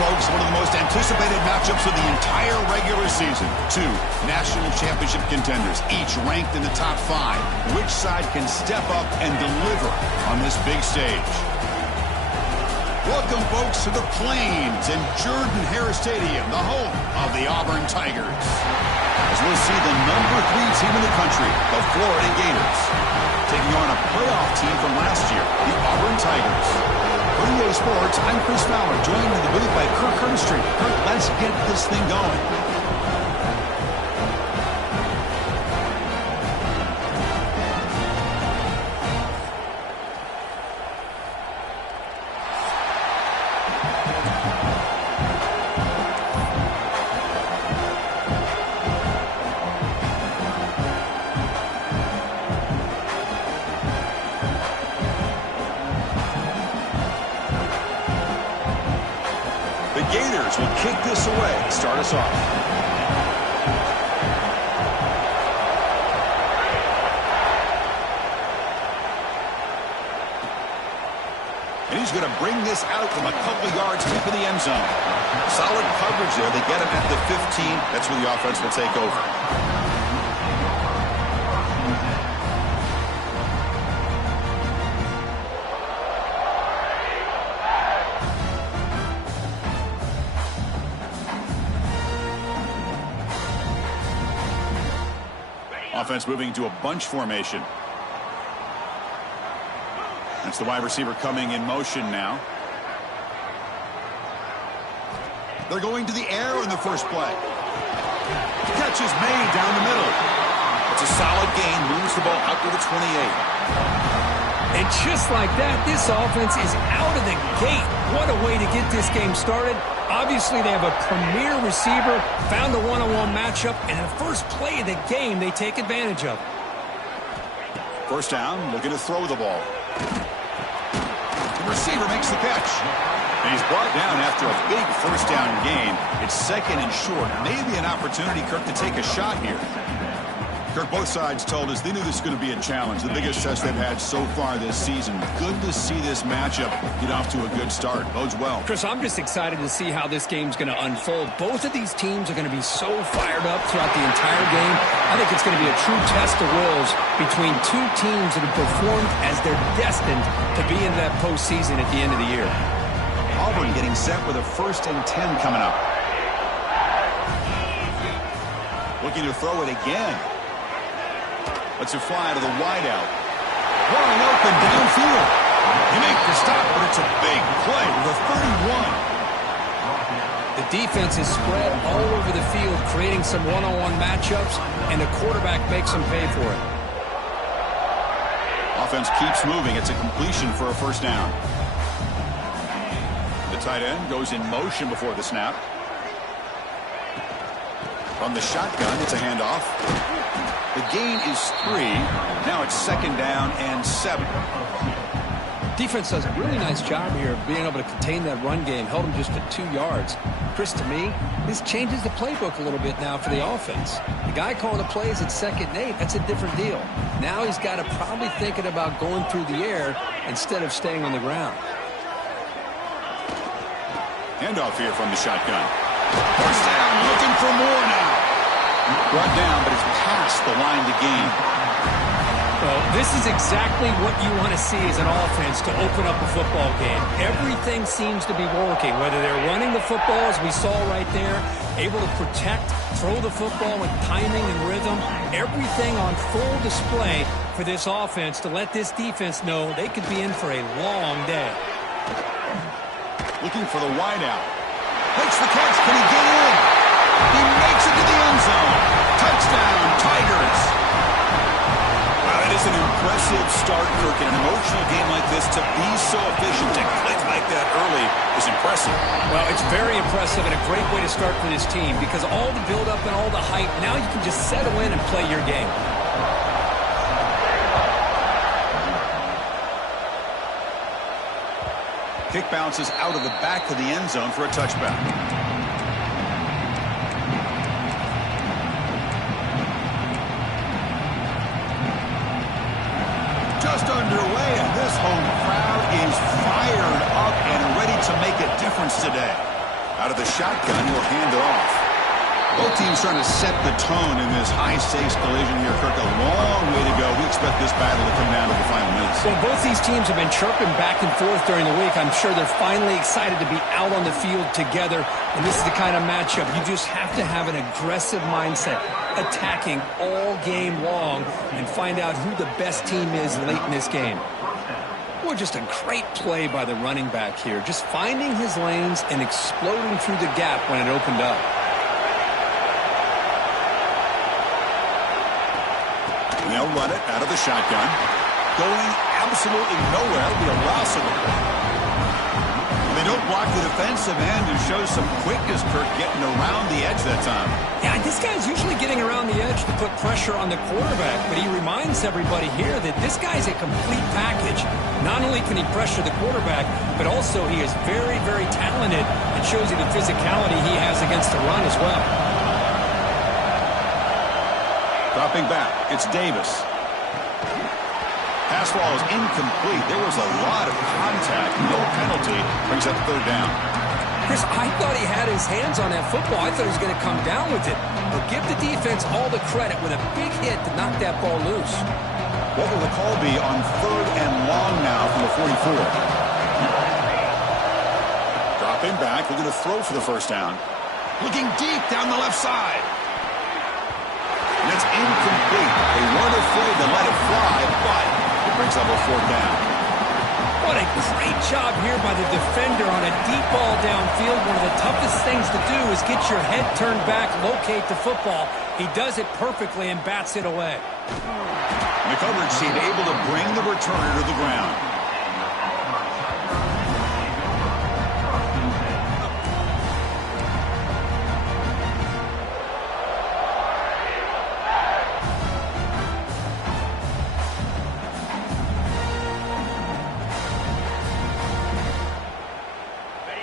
Folks, one of the most anticipated matchups of the entire regular season. Two national championship contenders, each ranked in the top 5. Which side can step up and deliver on this big stage? Welcome, folks, to the Plains and Jordan-Hare Stadium, the home of the Auburn Tigers. As we'll see the number 3 team in the country, the Florida Gators, taking on a playoff team from last year, the Auburn Tigers. For EA Sports, I'm Chris Fowler, joined in the booth by Kirk Hurstreet. Kirk, let's get this thing going. Gators will kick this away to start us off. And he's going to bring this out from a couple yards deep in the end zone. Solid coverage there. They get him at the 15. That's where the offense will take over. Offense moving to a bunch formation. That's the wide receiver coming in motion now. They're going to the air in the first play. Catch is made down the middle. It's a solid gain. Moves the ball out to the 28. And just like that, this offense is out of the gate. What a way to get this game started. Obviously, they have a premier receiver, found a one-on-one matchup, and in the first play of the game, they take advantage of it. First down, looking to throw the ball. The receiver makes the catch. And he's brought down after a big first down gain. It's second and short. Maybe an opportunity, Kirk, to take a shot here. Kirk, both sides told us they knew this was going to be a challenge, the biggest test they've had so far this season. Good to see this matchup get off to a good start. Bodes well. Chris, I'm just excited to see how this game's going to unfold. Both of these teams are going to be so fired up throughout the entire game. I think it's going to be a true test of wills between two teams that have performed as they're destined to be in that postseason at the end of the year. Auburn getting set with a 1st and 10 coming up. Looking to throw it again. Lets it fly to the wideout. Wide open downfield. He makes the stop, but it's a big play with a 31. The defense is spread all over the field, creating some one-on-one matchups, and the quarterback makes them pay for it. Offense keeps moving. It's a completion for a 1st down. The tight end goes in motion before the snap. From the shotgun, it's a handoff. The gain is 3. Now it's 2nd down and 7. Defense does a really nice job here of being able to contain that run game. Held him just to 2 yards. Chris, to me, this changes the playbook a little bit now for the offense. The guy calling the plays at 2nd and 8, that's a different deal. Now he's got to probably thinking about going through the air instead of staying on the ground. Handoff here from the shotgun. 1st down, looking for more now. Brought down, but it's past the line to gain. Well, this is exactly what you want to see as an offense to open up a football game. Everything seems to be working, whether they're running the football, as we saw right there, able to protect, throw the football with timing and rhythm. Everything on full display for this offense to let this defense know they could be in for a long day. Looking for the wideout. Makes the catch. Can he get in? He makes it to the end zone. Touchdown, Tigers. Wow, that is an impressive start, Kirk. In an emotional game like this, to be so efficient, to click like that early is impressive. Well, it's very impressive and a great way to start for this team because all the build-up and all the hype, now you can just settle in and play your game. Kick bounces out of the back of the end zone for a touchback. Just underway, and this home crowd is fired up and ready to make a difference today. Out of the shotgun, he'll hand it off. Both teams trying to set the tone in this high-stakes collision here, Kirk. A long way to go. We expect this battle to come down to the final minutes. Well, both these teams have been chirping back and forth during the week. I'm sure they're finally excited to be out on the field together, and this is the kind of matchup you just have to have an aggressive mindset, attacking all game long, and find out who the best team is late in this game. Boy, just a great play by the running back here, just finding his lanes and exploding through the gap when it opened up. They'll run it out of the shotgun. Going absolutely nowhere. It'll be a loss of the play. They don't block the defensive end and show some quickness, Kirk, getting around the edge that time. Yeah, this guy's usually getting around the edge to put pressure on the quarterback, but he reminds everybody here that this guy's a complete package. Not only can he pressure the quarterback, but also he is very, very talented and shows you the physicality he has against the run as well. Dropping back, it's Davis. Pass ball is incomplete. There was a lot of contact. No penalty. Brings up 3rd down. Chris, I thought he had his hands on that football. I thought he was going to come down with it. But give the defense all the credit with a big hit to knock that ball loose. What will the call be on 3rd and long now from the 44? Dropping back, looking to throw for the 1st down. Looking deep down the left side. And it's incomplete. They weren't afraid to let it fly, but it brings up a 4th down. What a great job here by the defender on a deep ball downfield. One of the toughest things to do is get your head turned back, locate the football. He does it perfectly and bats it away. The coverage team able to bring the returner to the ground.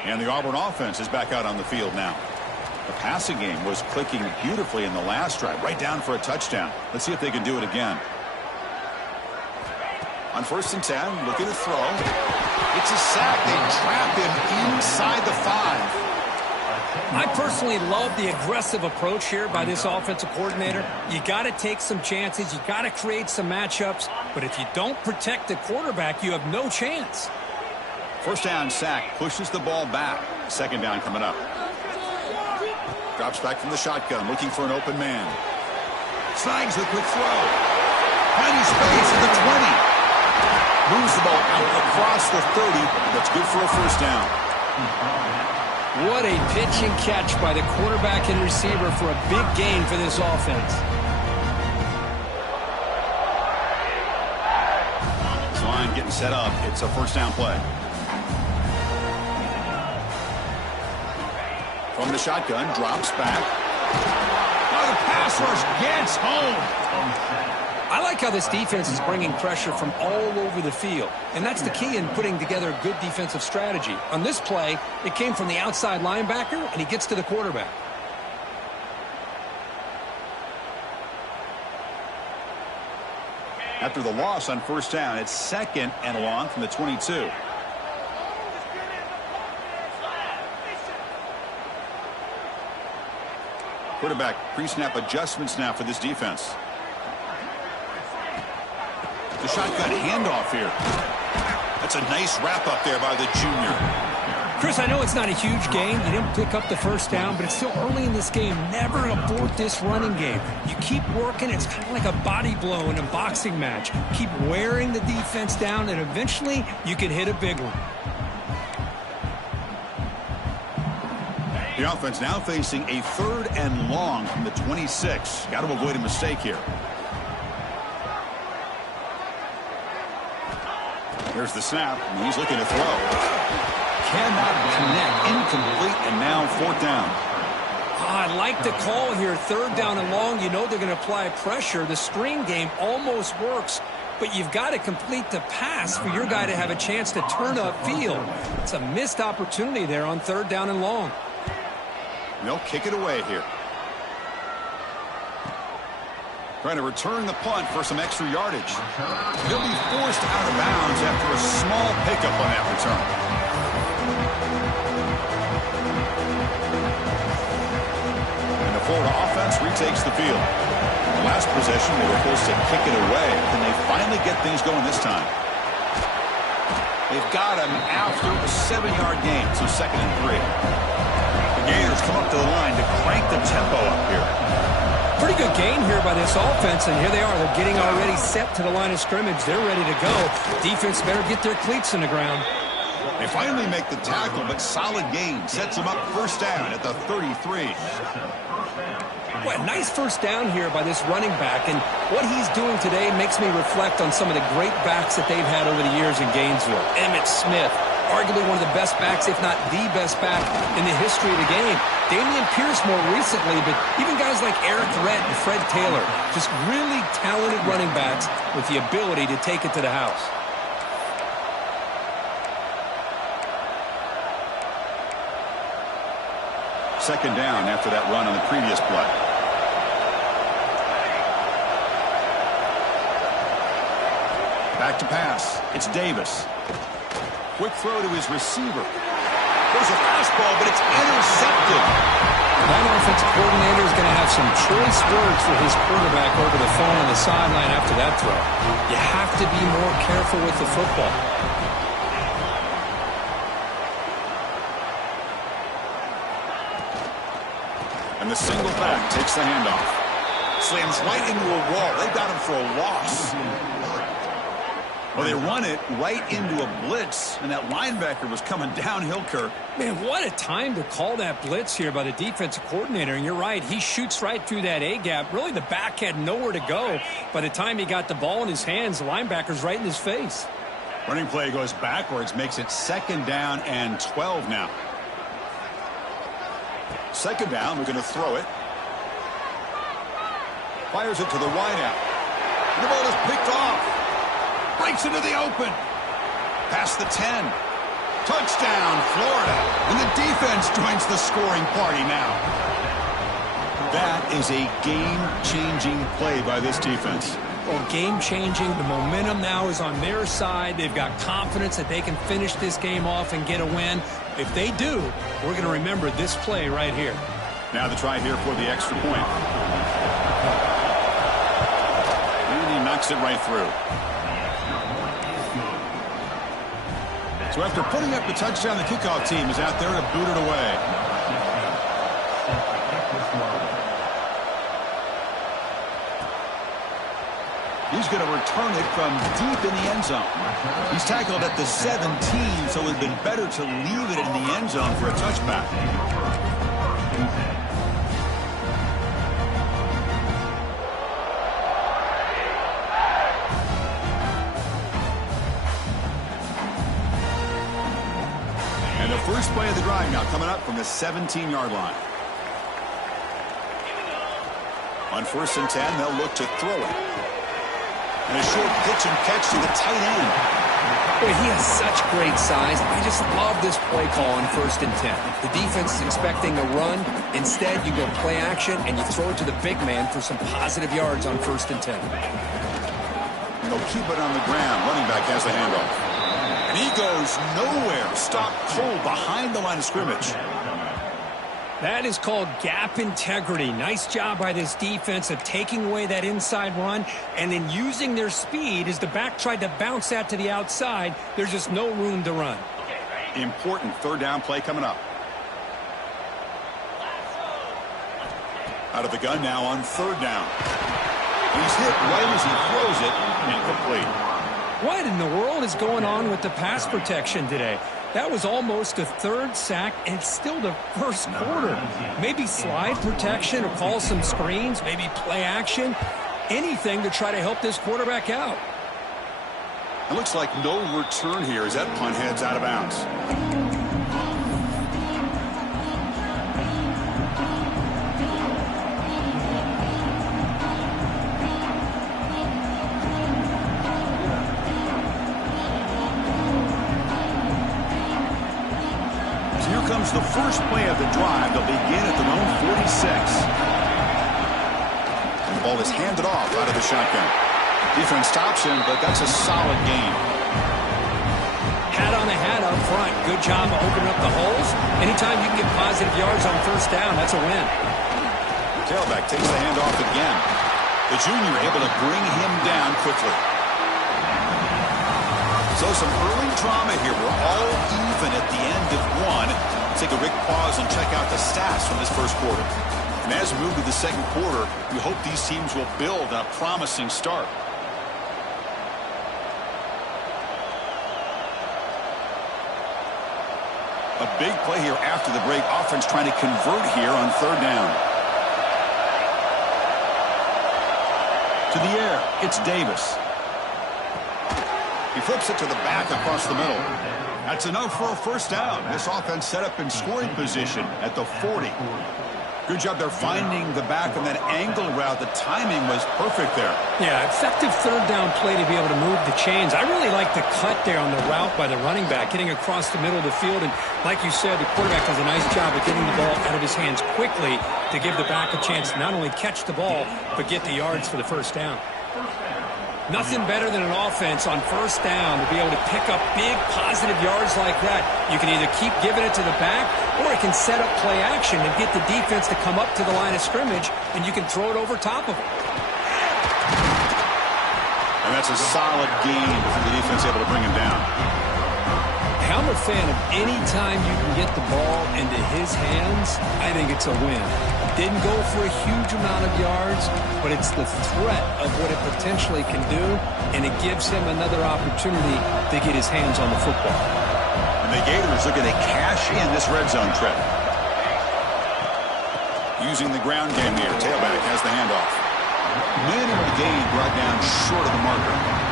And the Auburn offense is back out on the field now. The passing game was clicking beautifully in the last drive, right down for a touchdown. Let's see if they can do it again. On 1st and 10, looking to throw. It's a sack. They trap him inside the 5. I personally love the aggressive approach here by this offensive coordinator. You got to take some chances. You got to create some matchups. But if you don't protect the quarterback, you have no chance. 1st down sack, pushes the ball back. 2nd down coming up. Drops back from the shotgun, looking for an open man. Snags the quick throw. Finding space at the 20. Moves the ball out across the 30. That's good for a 1st down. What a pitch and catch by the quarterback and receiver for a big gain for this offense. This line getting set up. It's a 1st down play. From the shotgun, drops back. Oh, the pass rush gets home. I like how this defense is bringing pressure from all over the field, and that's the key in putting together a good defensive strategy. On this play, it came from the outside linebacker, and he gets to the quarterback. After the loss on 1st down, it's 2nd and long from the 22. Quarterback pre-snap adjustments now for this defense. The shotgun handoff here. That's a nice wrap up there by the junior. Chris, I know it's not a huge game. You didn't pick up the 1st down, but it's still early in this game. Never abort this running game. You keep working. It's kind of like a body blow in a boxing match. Keep wearing the defense down, and eventually you can hit a big one. The offense now facing a 3rd and long from the 26. Got to avoid a mistake here. Here's the snap, and he's looking to throw. Cannot connect, incomplete, and now 4th down. I like the call here, 3rd down and long. You know they're going to apply pressure. The screen game almost works, but you've got to complete the pass for your guy to have a chance to turn upfield. It's a missed opportunity there on 3rd down and long. They'll kick it away here. Trying to return the punt for some extra yardage. He'll be forced out of bounds after a small pickup on that return. And the Florida offense retakes the field. The last possession, they were supposed to kick it away, and they finally get things going this time. They've got him after a 7-yard gain, so 2nd and 3. The Gators come up to the line to crank the tempo up here. Pretty good gain here by this offense, and here they are. They're getting already set to the line of scrimmage. They're ready to go. Defense better get their cleats in the ground. They finally make the tackle, but solid gain sets them up 1st down at the 33. Boy, nice 1st down here by this running back, and what he's doing today makes me reflect on some of the great backs that they've had over the years in Gainesville. Emmitt Smith, arguably one of the best backs, if not the best back in the history of the game. Damian Pierce more recently, but even guys like Eric Rett and Fred Taylor, just really talented running backs with the ability to take it to the house. Second down after that run on the previous play. Back to pass. It's Davis. Quick throw to his receiver. There's a fastball, but it's intercepted. That offensive coordinator is going to have some choice words for his quarterback over the phone on the sideline after that throw. You have to be more careful with the football. And the single back takes the handoff. Slams right into a wall. They got him for a loss. Well, they run it right into a blitz, and that linebacker was coming downhill, Kirk. Man, what a time to call that blitz here by the defensive coordinator. And you're right, he shoots right through that A-gap. Really, the back had nowhere to go. By the time he got the ball in his hands, the linebacker's right in his face. Running play goes backwards, makes it 2nd down and 12 now. 2nd down, we're going to throw it. Fires it to the wideout. And the ball is picked off. Breaks into the open. Past the 10. Touchdown, Florida. And the defense joins the scoring party now. That is a game-changing play by this defense. Well, game-changing. The momentum now is on their side. They've got confidence that they can finish this game off and get a win. If they do, we're going to remember this play right here. Now the try here for the extra point. And he knocks it right through. So after putting up the touchdown, the kickoff team is out there to boot it away. He's going to return it from deep in the end zone. He's tackled at the 17, so it would have been better to leave it in the end zone for a touchback. And the first play of the drive now coming up from the 17-yard line. On 1st and 10, they'll look to throw it. And a short pitch and catch to the tight end. Boy, he has such great size. I just love this play call on 1st and 10. The defense is expecting a run. Instead, you go play action, and you throw it to the big man for some positive yards on 1st and 10. And they'll keep it on the ground. Running back has the handoff. And he goes nowhere. Stopped cold behind the line of scrimmage. That is called gap integrity. Nice job by this defense of taking away that inside run and then using their speed as the back tried to bounce that to the outside. There's just no room to run. Important 3rd down play coming up. Out of the gun now on 3rd down. He's hit right as he throws it, incomplete. What in the world is going on with the pass protection today? That was almost a 3rd sack, and it's still the 1st quarter. Maybe slide protection or call some screens, maybe play action, anything to try to help this quarterback out. It looks like no return here as that punt heads out of bounds. Comes the first play of the drive. They'll begin at their own 46. And the ball is handed off out of the shotgun. Defense stops him, but that's a solid game. Hat on a hat up front. Good job of opening up the holes. Anytime you can get positive yards on 1st down, that's a win. Tailback takes the handoff again. The junior able to bring him down quickly. So some early drama here. We're all even at the end of one. Take a quick pause and check out the stats from this 1st quarter. And as we move to the 2nd quarter, we hope these teams will build on a promising start. A big play here after the break. Offense trying to convert here on 3rd down. To the air, it's Davis. He flips it to the back across the middle. That's enough for a 1st down. This offense set up in scoring position at the 40. Good job there finding the back on that angle route. The timing was perfect there. Yeah, effective 3rd down play to be able to move the chains. I really like the cut there on the route by the running back, getting across the middle of the field. And like you said, the quarterback does a nice job of getting the ball out of his hands quickly to give the back a chance to not only catch the ball, but get the yards for the 1st down. Nothing better than an offense on 1st down to be able to pick up big positive yards like that. You can either keep giving it to the back, or it can set up play action and get the defense to come up to the line of scrimmage, and you can throw it over top of it. And that's a solid gain for the defense able to bring him down. I'm a fan of any time you can get the ball into his hands, I think it's a win. Didn't go for a huge amount of yards, but it's the threat of what it potentially can do, and it gives him another opportunity to get his hands on the football. And the Gators looking to cash in this red zone trip. Using the ground game here. Tailback has the handoff. Minimal gain brought down short of the marker.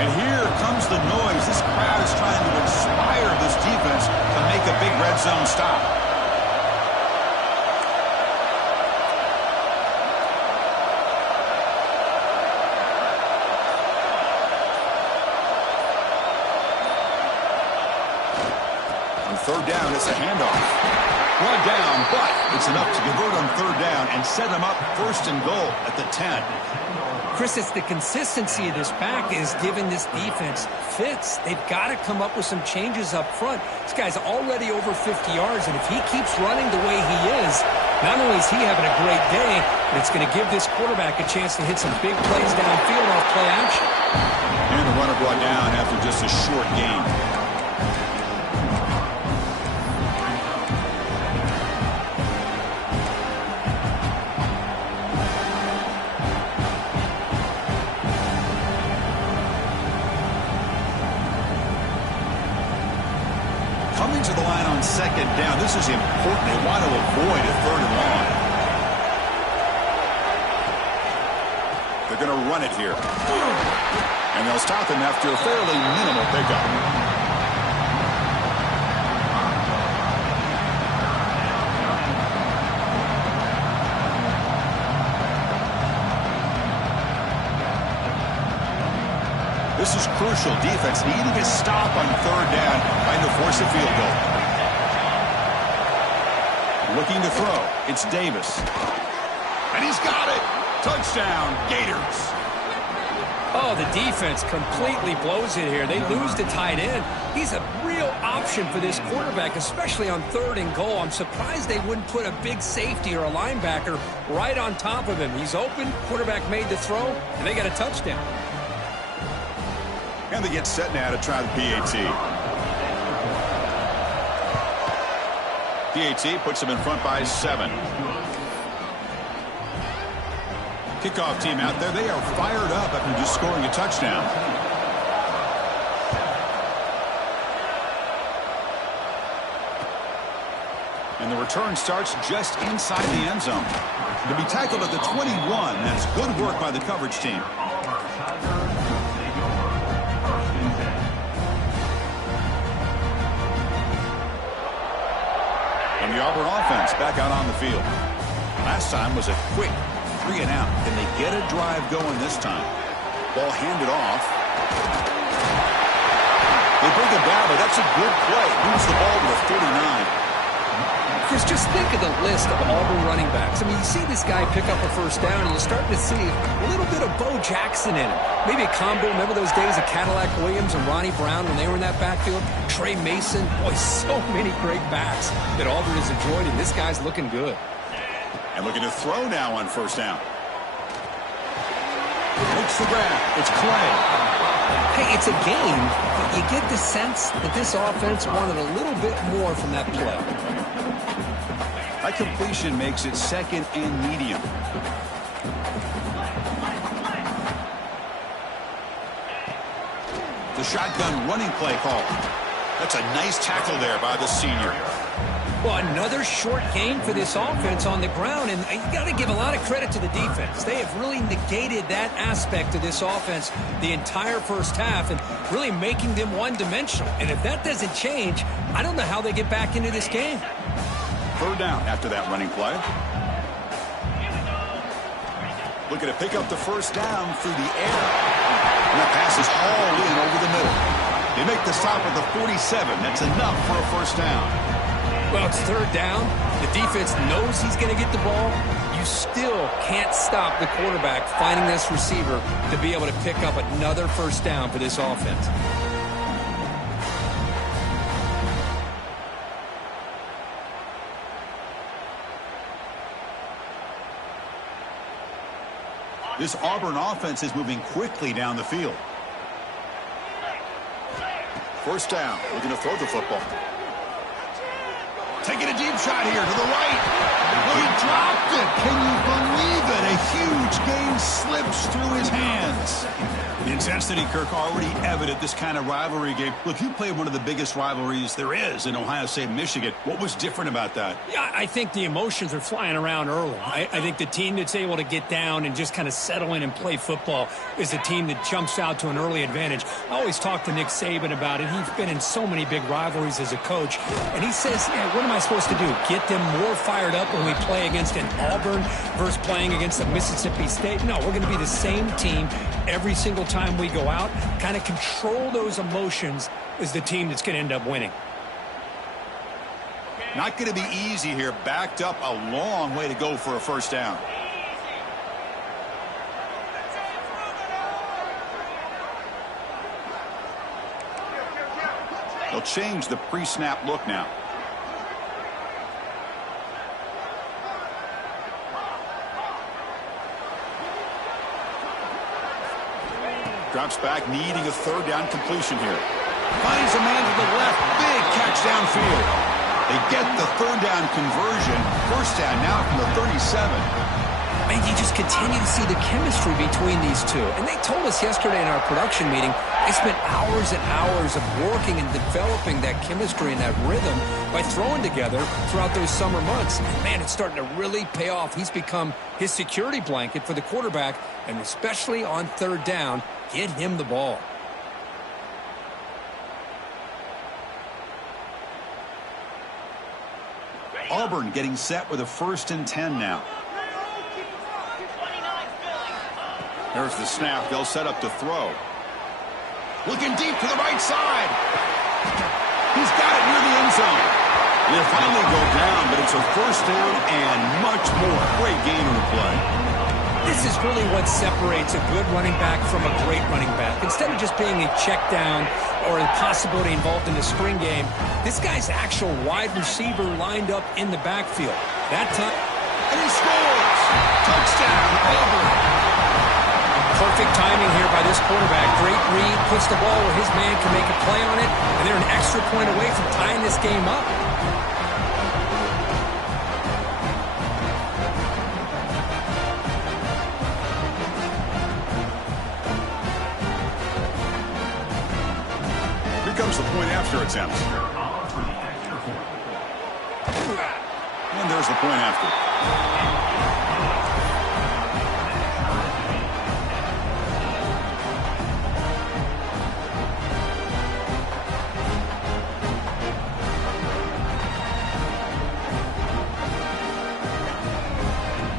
And here comes the noise. This crowd is trying to inspire this defense to make a big red zone stop. third down, it's a handoff. Brought down, but it's enough to convert on third down and set him up first and goal at the 10. Chris, it's the consistency of this back is giving this defense fits. They've got to come up with some changes up front. This guy's already over 50 yards, and if he keeps running the way he is, not only is he having a great day, but it's going to give this quarterback a chance to hit some big plays downfield off play action. And the runner brought down after just a short gain. Coming to the line on second down. This is important. They want to avoid a third and long. They're going to run it here. And they'll stop him after a fairly minimal pickup. This is crucial. Defense needing a stop on third down, trying to force a field goal. Looking to throw. It's Davis. And he's got it. Touchdown, Gators. Oh, the defense completely blows it here. They lose the tight end. He's a real option for this quarterback, especially on third and goal. I'm surprised they wouldn't put a big safety or a linebacker right on top of him. He's open. Quarterback made the throw, and they got a touchdown. And they get set now to try the PAT. PAT puts them in front by 7. Kickoff team out there. They are fired up after just scoring a touchdown. And the return starts just inside the end zone. To be tackled at the 21, that's good work by the coverage team. And the Auburn offense back out on the field. Last time was a quick 3 and out. Can they get a drive going this time? Ball handed off. They bring it down, but that's a good play. Moves the ball to the 49. Chris, just think of the list of Auburn running backs. I mean, you see this guy pick up a first down, and you're starting to see a little bit of Bo Jackson in him. Maybe a combo. Remember those days of Cadillac Williams and Ronnie Brown when they were in that backfield? Trey Mason. Boy, so many great backs that Auburn has enjoyed, and this guy's looking good. And looking to throw now on first down. Makes the grab. It's Clay. Hey, it's a game, but you get the sense that this offense wanted a little bit more from that play. That completion makes it second and medium. The shotgun running play call. That's a nice tackle there by the senior. Well, another short gain for this offense on the ground, and you got to give a lot of credit to the defense. They have really negated that aspect of this offense the entire first half and really making them one-dimensional. And if that doesn't change, I don't know how they get back into this game. Third down after that running play. Looking to pick up the first down through the air. And that pass is hauled in over the middle. They make the stop at the 47. That's enough for a first down. Well, it's third down. The defense knows he's going to get the ball. You still can't stop the quarterback finding this receiver to be able to pick up another first down for this offense. This Auburn offense is moving quickly down the field. First down, looking to throw the football. Taking a deep shot here to the right. Well, he dropped it. Can you believe it? A huge gain slips through his hands. The intensity, Kirk, already evident this kind of rivalry game. Look, you played one of the biggest rivalries there is in Ohio State and Michigan. What was different about that? Yeah, I think the emotions are flying around early. I think the team that's able to get down and just kind of settle in and play football is the team that jumps out to an early advantage. I always talk to Nick Saban about it. He's been in so many big rivalries as a coach. And he says, yeah, what am I supposed to do? Get them more fired up when we play against an Auburn versus playing against a Mississippi State? No, we're going to be the same team every single time we go out. Kind of control those emotions is the team that's going to end up winning. Not going to be easy here. Backed up a long way to go for a first down. They'll change the pre-snap look now. Drops back, needing a third down completion here. Finds a man to the left. Big catch downfield. They get the third down conversion. First down now from the 37. And you just continue to see the chemistry between these two. And they told us yesterday in our production meeting, they spent hours and hours of working and developing that chemistry and that rhythm by throwing together throughout those summer months. And man, it's starting to really pay off. He's become his security blanket for the quarterback, and especially on third down, get him the ball. Auburn getting set with a 1st and 10 now. There's the snap. They'll set up to throw. Looking deep to the right side. He's got it near the end zone. They'll finally go down, but it's a first down and much more. Great gain on the play. This is really what separates a good running back from a great running back. Instead of just being a check down or a possibility involved in the screen game, this guy's actual wide receiver lined up in the backfield. That time, and he scores! Touchdown, Auburn! Perfect timing here by this quarterback. Great read, puts the ball where his man can make a play on it, and they're an extra point away from tying this game up. Comes the point after attempt. And there's the point after.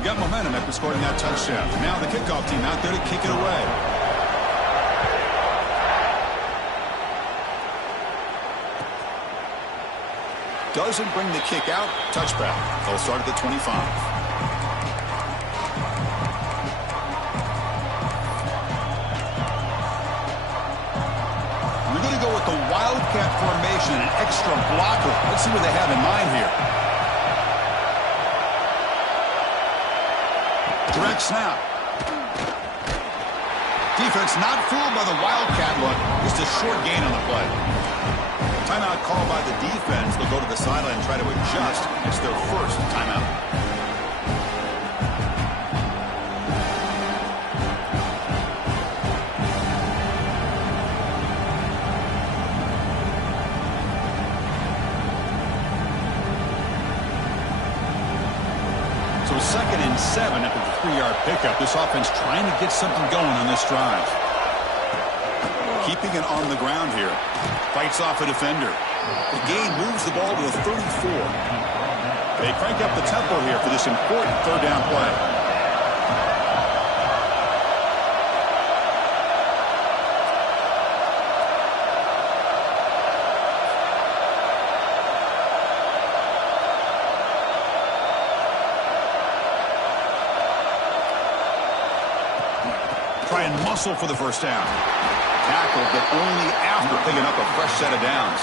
Got momentum after scoring that touchdown. Now the kickoff team out there to kick it away. Doesn't bring the kick out. Touchback. They'll start at the 25. We're going to go with the Wildcat formation, an extra blocker. Let's see what they have in mind here. Direct snap. Defense not fooled by the Wildcat look. Just a short gain on the play. Timeout called by the defense. They'll go to the sideline and try to adjust. It's their first timeout. So 2nd and 7 after the 3-yard pickup. This offense trying to get something going on this drive. Keeping it on the ground here. Fights off a defender. The gain moves the ball to the 34. They crank up the tempo here for this important third down play. Try and muscle for the first down. Tackle, but only after picking up a fresh set of downs.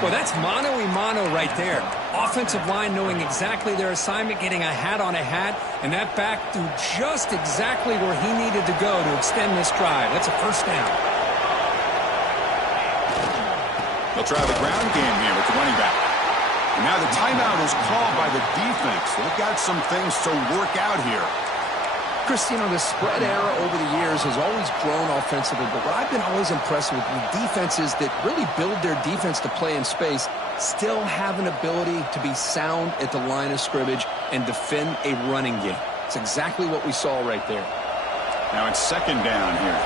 Well, that's mano-a-mano right there. Offensive line knowing exactly their assignment, getting a hat on a hat, and that back threw just exactly where he needed to go to extend this drive. That's a first down. They'll try the ground game here with the running back. And now the timeout is called by the defense. They've got some things to work out here. Christine, the spread era over the years has always grown offensively, but what I've been always impressed with defenses that really build their defense to play in space still have an ability to be sound at the line of scrimmage and defend a running game. It's exactly what we saw right there. Now it's 2nd down here.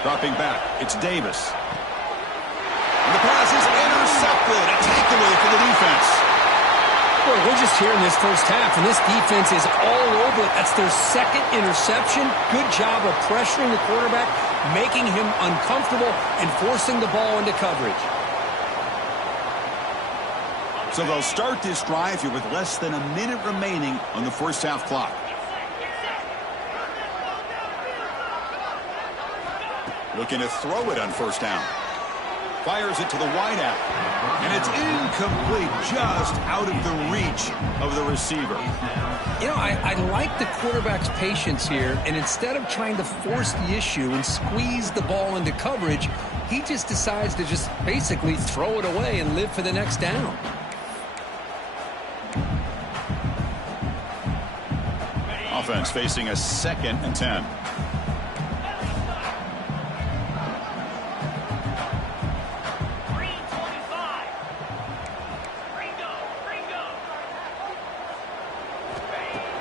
Dropping back, it's Davis. And the pass is intercepted. A takeaway for the defense. Well, we're just here in this first half, and this defense is all over it. That's their second interception. Good job of pressuring the quarterback, making him uncomfortable, and forcing the ball into coverage. So they'll start this drive here with less than a minute remaining on the first half clock. Looking to throw it on first down. Fires it to the wideout. And it's incomplete, just out of the reach of the receiver. You know, I like the quarterback's patience here, and instead of trying to force the issue and squeeze the ball into coverage, he just decides to just basically throw it away and live for the next down. Offense facing a 2nd and 10.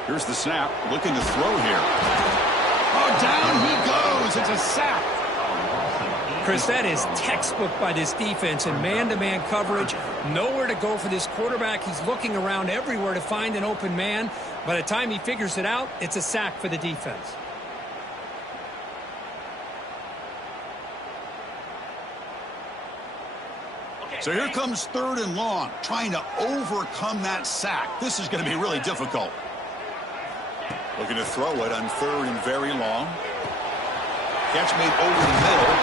Here's the snap, looking to throw here. Oh, down he goes. It's a sack. Chris, that is textbook by this defense in man-to-man coverage. Nowhere to go for this quarterback. He's looking around everywhere to find an open man. By the time he figures it out, it's a sack for the defense. So here comes 3rd and long, trying to overcome that sack. This is going to be really difficult. Looking to throw it on 3rd and very long. Catch made over the middle.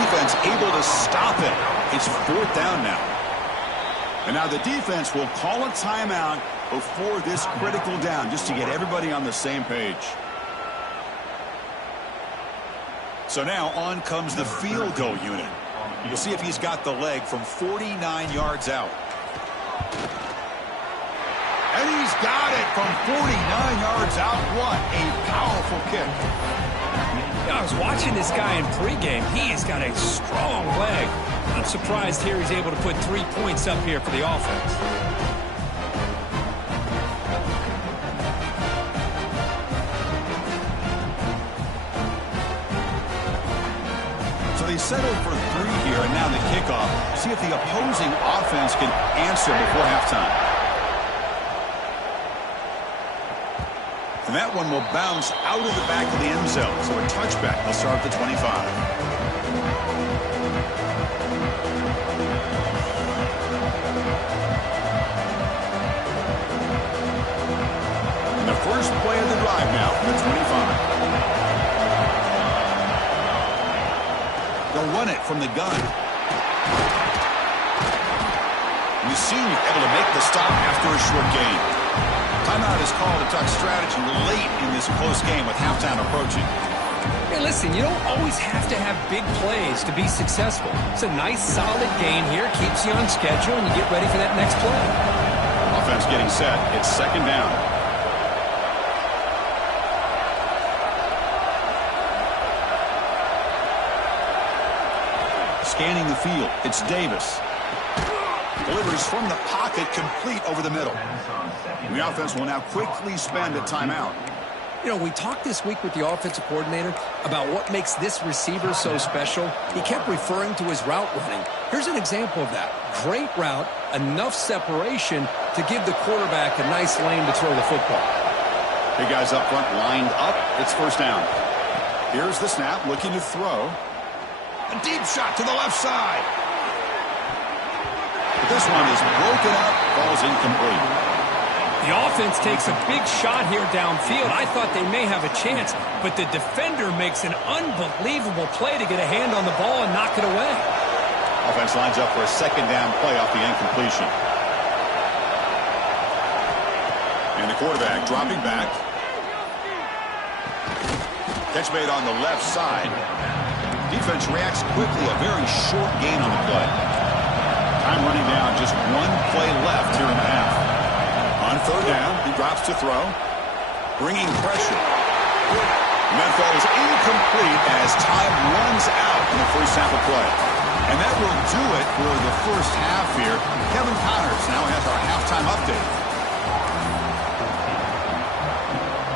Defense able to stop it. It's 4th down now. And now the defense will call a timeout before this critical down, just to get everybody on the same page. So now on comes the field goal unit. We'll see if he's got the leg from 49 yards out. And he's got it from 49 yards out. What a powerful kick. I was watching this guy in pregame. He has got a strong leg. I'm surprised here he's able to put 3 points up here for the offense. So they settled for 3 here, and now the kickoff. See if the opposing offense can answer before halftime. And that one will bounce out of the back of the end zone. So a touchback will start at the 25. And the first play of the drive now from the 25. They'll run it from the gun. And the senior able to make the stop after a short gain. Timeout is called to talk strategy late in this close game with halftime approaching. Hey, listen, you don't always have to have big plays to be successful. It's a nice, solid gain here. Keeps you on schedule, and you get ready for that next play. Offense getting set. It's 2nd down. Scanning the field. It's Davis. Delivers from the pocket, complete over the middle. And the offense will now quickly spend a timeout. You know, we talked this week with the offensive coordinator about what makes this receiver so special. He kept referring to his route running. Here's an example of that. Great route, enough separation to give the quarterback a nice lane to throw the football. Big guys up front lined up. It's 1st down. Here's the snap, looking to throw. A deep shot to the left side. But this one is broken up, falls incomplete. The offense takes a big shot here downfield. I thought they may have a chance, but the defender makes an unbelievable play to get a hand on the ball and knock it away. Offense lines up for a 2nd down play off the incompletion. And the quarterback dropping back. Catch made on the left side. Defense reacts quickly, a very short gain on the play. Time running down, just 1 play left here in the half. On 3rd down, he drops to throw. Bringing pressure. And that falls incomplete as time runs out in the first half of play. And that will do it for the first half here. Kevin Connors now has our halftime update.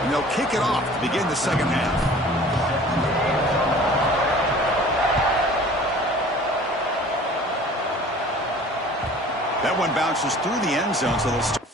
And they'll kick it off to begin the 2nd half. That one bounces through the end zone, so they'll start.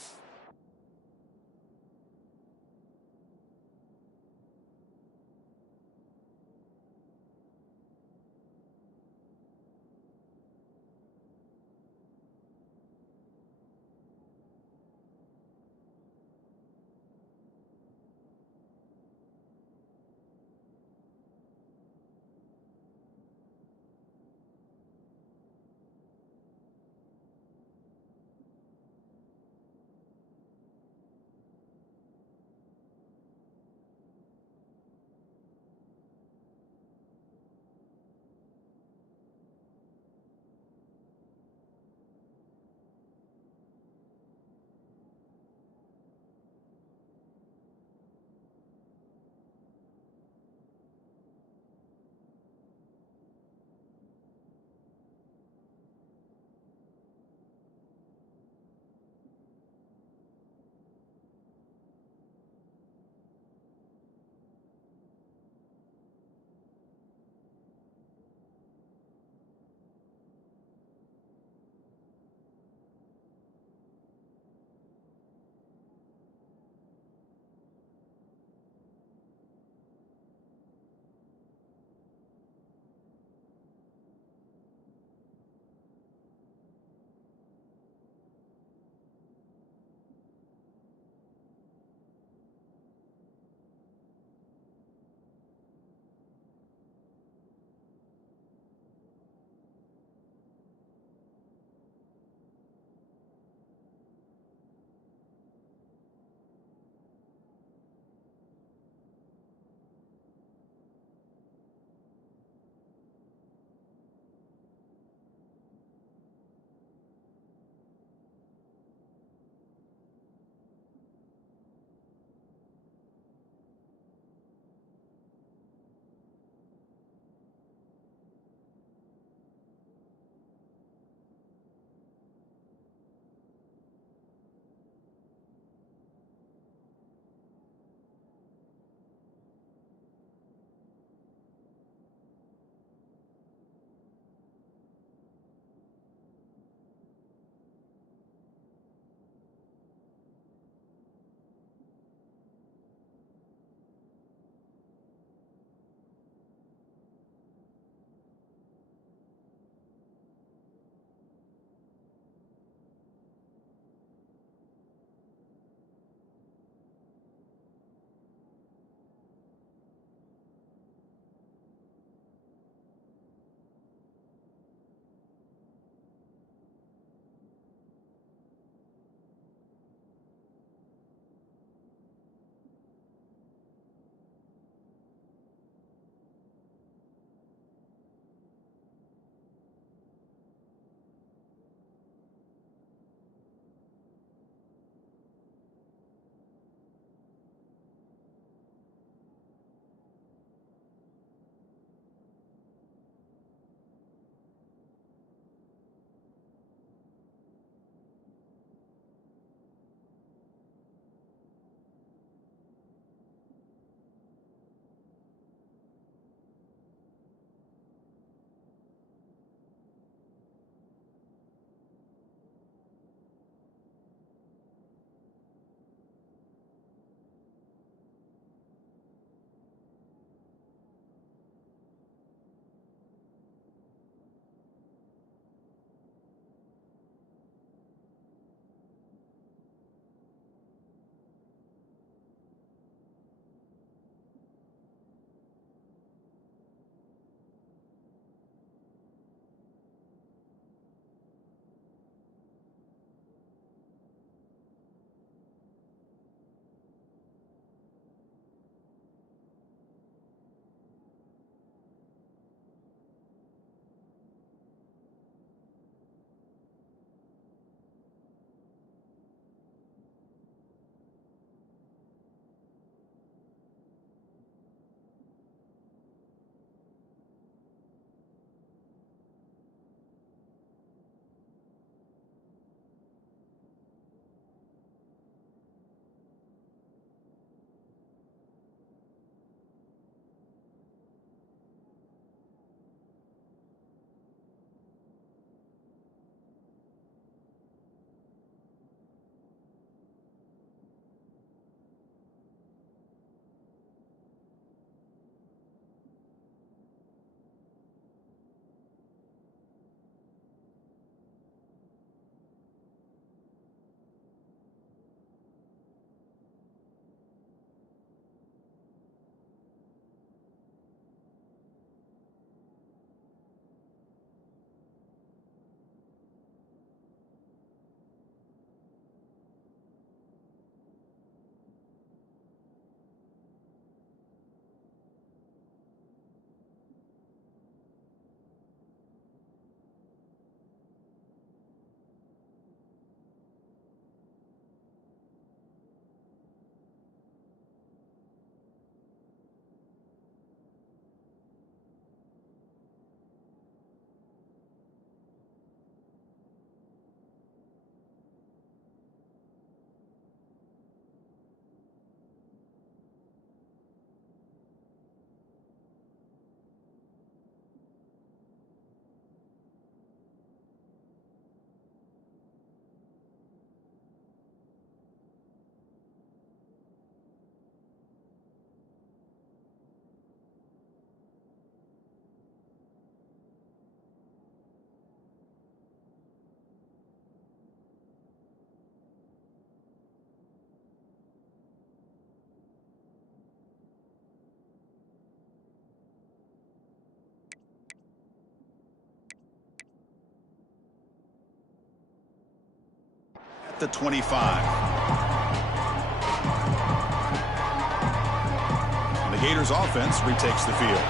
the 25. And the Gators offense retakes the field.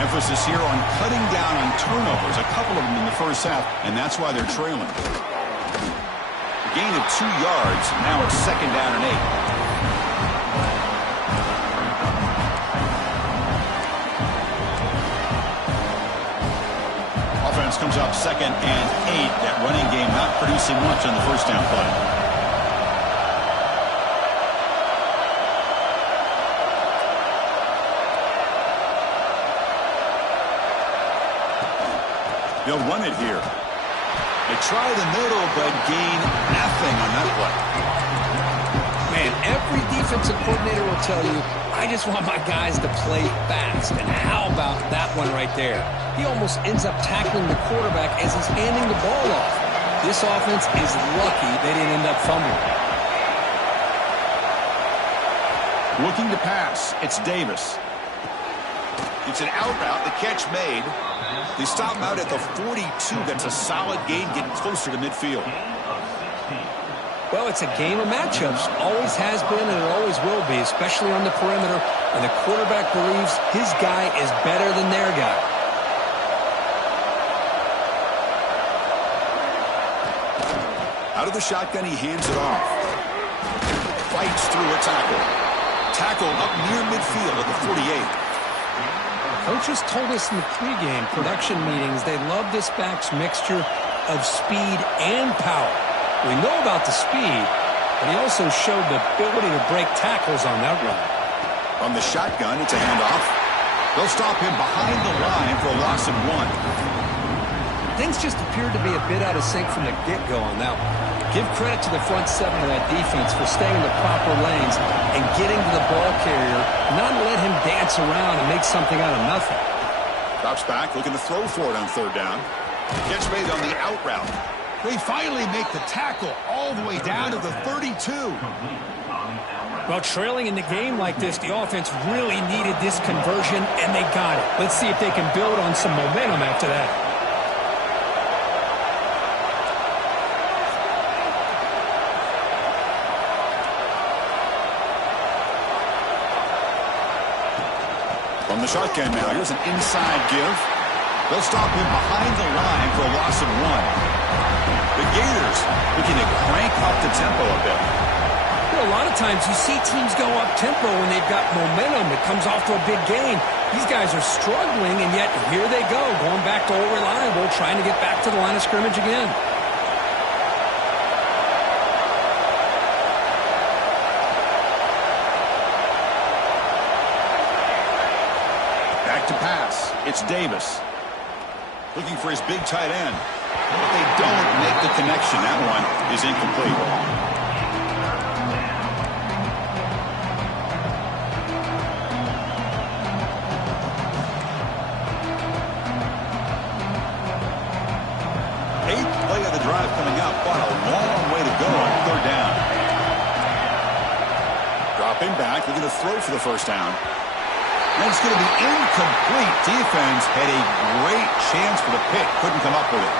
Emphasis here on cutting down on turnovers, a couple of them in the first half, and that's why they're trailing. A gain of 2 yards, now it's 2nd down and 8. Offense comes up 2nd and 8. That running game not producing much on the first down play. They'll run it here. They try the middle, but gain nothing on that play. Man, every defensive coordinator will tell you, I just want my guys to play fast. And how about that one right there? He almost ends up tackling the quarterback as he's handing the ball off. This offense is lucky they didn't end up fumbling. Looking to pass. It's Davis. It's an out route. The catch made. They stop him out at the 42. That's a solid gain, getting closer to midfield. Well, it's a game of matchups. Always has been and it always will be, especially on the perimeter when the quarterback believes his guy is better than their guy. Out of the shotgun, he hands it off. Fights through a tackle. Tackle up near midfield at the 48. Coaches told us in the pregame production meetings they love this back's mixture of speed and power. We know about the speed, but he also showed the ability to break tackles on that run. On the shotgun, it's a handoff. They'll stop him behind the line for a loss of 1. Things just appeared to be a bit out of sync from the get-go on that one. Give credit to the front 7 of that defense for staying in the proper lanes and getting to the ball carrier, not let him dance around and make something out of nothing. Drops back, looking to throw for it on 3rd down. Catch made on the out route. They finally make the tackle all the way down to the 32. Well, trailing in the game like this, the offense really needed this conversion, and they got it. Let's see if they can build on some momentum after that. From the shotgun now, here's an inside give. They'll stop him behind the line for a loss of 1. The Gators looking to crank up the tempo a bit. You know, a lot of times you see teams go up tempo when they've got momentum. It comes off to a big gain. These guys are struggling, and yet here they go, going back to old reliable, trying to get back to the line of scrimmage again. To pass. It's Davis. Looking for his big tight end. But they don't make the connection. That one is incomplete. Eighth play of the drive coming up. What a long way to go on 3rd down. Dropping back. Looking to throw for the first down. And it's going to be incomplete. Defense had a great chance for the pick. Couldn't come up with it.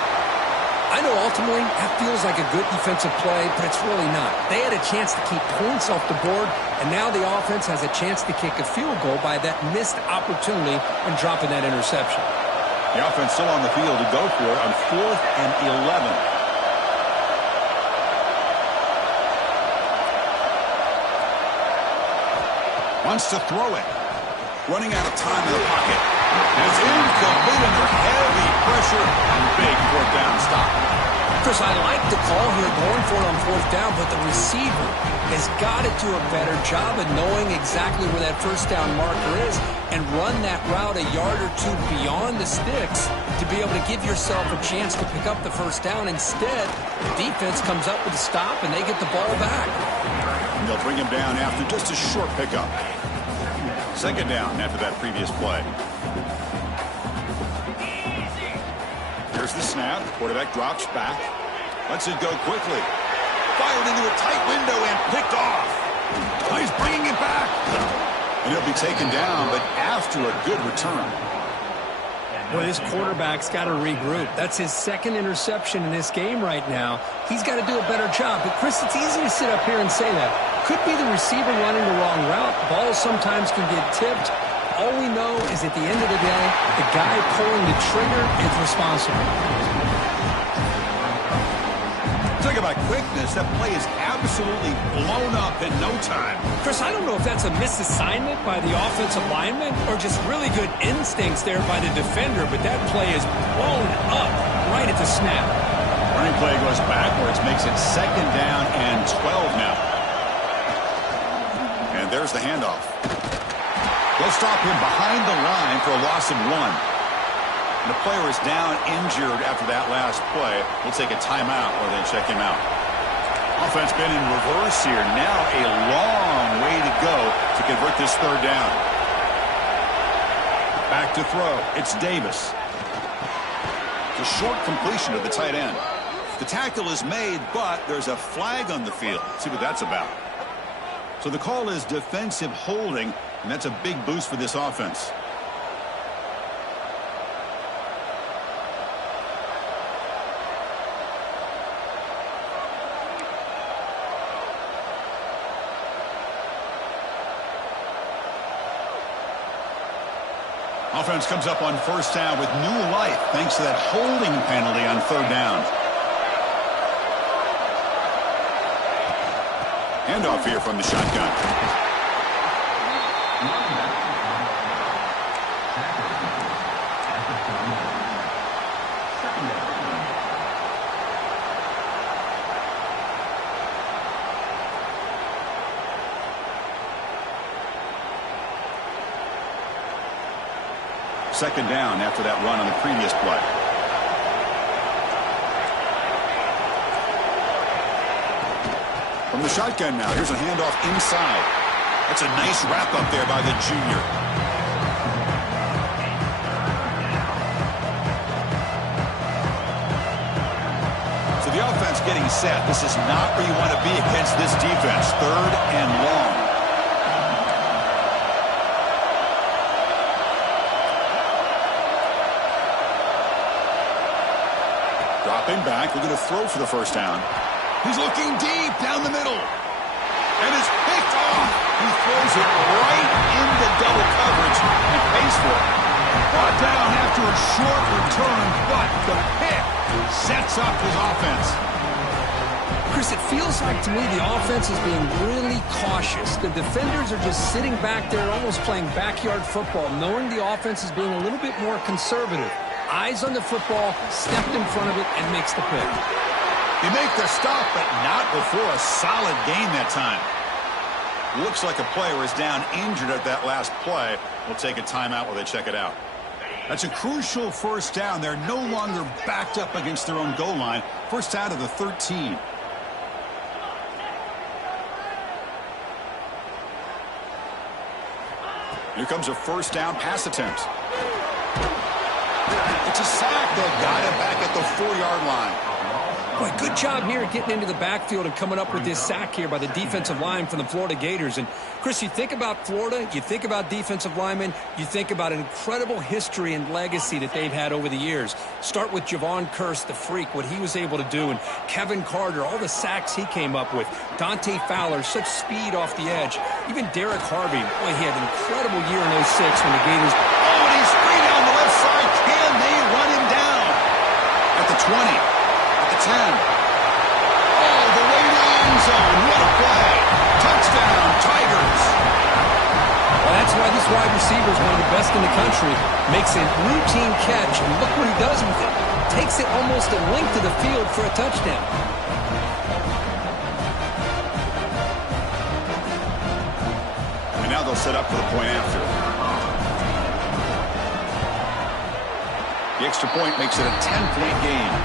I know ultimately that feels like a good defensive play, but it's really not. They had a chance to keep points off the board, and now the offense has a chance to kick a field goal by that missed opportunity and dropping that interception. The offense still on the field to go for it on 4th and 11. Wants to throw it. Running out of time in the pocket. And it's incomplete under heavy pressure. And big 4th down stop. Chris, I like the call here going for it on 4th down, but the receiver has got to do a better job of knowing exactly where that first down marker is and run that route a yard or 2 beyond the sticks to be able to give yourself a chance to pick up the first down. Instead, the defense comes up with a stop and they get the ball back. And they'll bring him down after just a short pickup. 2nd down after that previous play. Here's the snap. Quarterback drops back. Lets it go quickly. Fired into a tight window and picked off. Oh, he's bringing it back. And he'll be taken down, but after a good return. Well, this quarterback's got to regroup. That's his second interception in this game right now. He's got to do a better job. But, Chris, it's easy to sit up here and say that. Could be the receiver running the wrong route. Balls sometimes can get tipped. All we know is at the end of the day, the guy pulling the trigger is responsible. Talk about quickness. That play is absolutely blown up in no time. Chris, I don't know if that's a misassignment by the offensive lineman or just really good instincts there by the defender, but that play is blown up right at the snap. Running play goes backwards, makes it 2nd down and 12 now. And there's the handoff. They'll stop him behind the line for a loss of 1. The player is down injured after that last play. We'll take a timeout or then check him out. Offense been in reverse here. Now a long way to go to convert this 3rd down. Back to throw. It's Davis. It's a short completion to the tight end. The tackle is made, but there's a flag on the field. Let's see what that's about. So the call is defensive holding, and that's a big boost for this offense. Offense comes up on 1st down with new life thanks to that holding penalty on 3rd down. Handoff here from the shotgun. Second down after that run on the previous play. From the shotgun now, here's a handoff inside. That's a nice wrap up there by the junior. So the offense getting set. This is not where you want to be against this defense. 3rd and long. Dropping back, looking to throw for the 1st down. He's looking deep down the middle. And it's picked off. He throws it right into double coverage and pays for it. Brought down after a short return, but the pick sets up his offense. Chris, it feels like to me the offense is being really cautious. The defenders are just sitting back there almost playing backyard football, knowing the offense is being a little bit more conservative. Eyes on the football, stepped in front of it, and makes the pick. He make the stop, but not before a solid gain that time. Looks like a player is down injured at that last play. We'll take a timeout while they check it out. That's a crucial 1st down. They're no longer backed up against their own goal line. 1st out of the 13. Here comes a 1st down pass attempt. It's a sack. They got it back at the 4-yard line. Boy, good job here getting into the backfield and coming up with this sack here by the defensive line from the Florida Gators. And, Chris, you think about Florida, you think about defensive linemen, you think about an incredible history and legacy that they've had over the years. Start with Javon Kearse, the freak, what he was able to do, and Kevin Carter, all the sacks he came up with. Dante Fowler, such speed off the edge. Even Derek Harvey, boy, he had an incredible year in 06 when the Gators... Oh, and he's free down the left side. Can they run him down? At the 20. 10. All the way to the end zone. What a play. Touchdown, Tigers. Well, that's why this wide receiver is one of the best in the country. Makes a routine catch, and look what he does with it. Takes it almost a length to the field for a touchdown. And now they'll set up for the point after. The extra point makes it a 10-point game.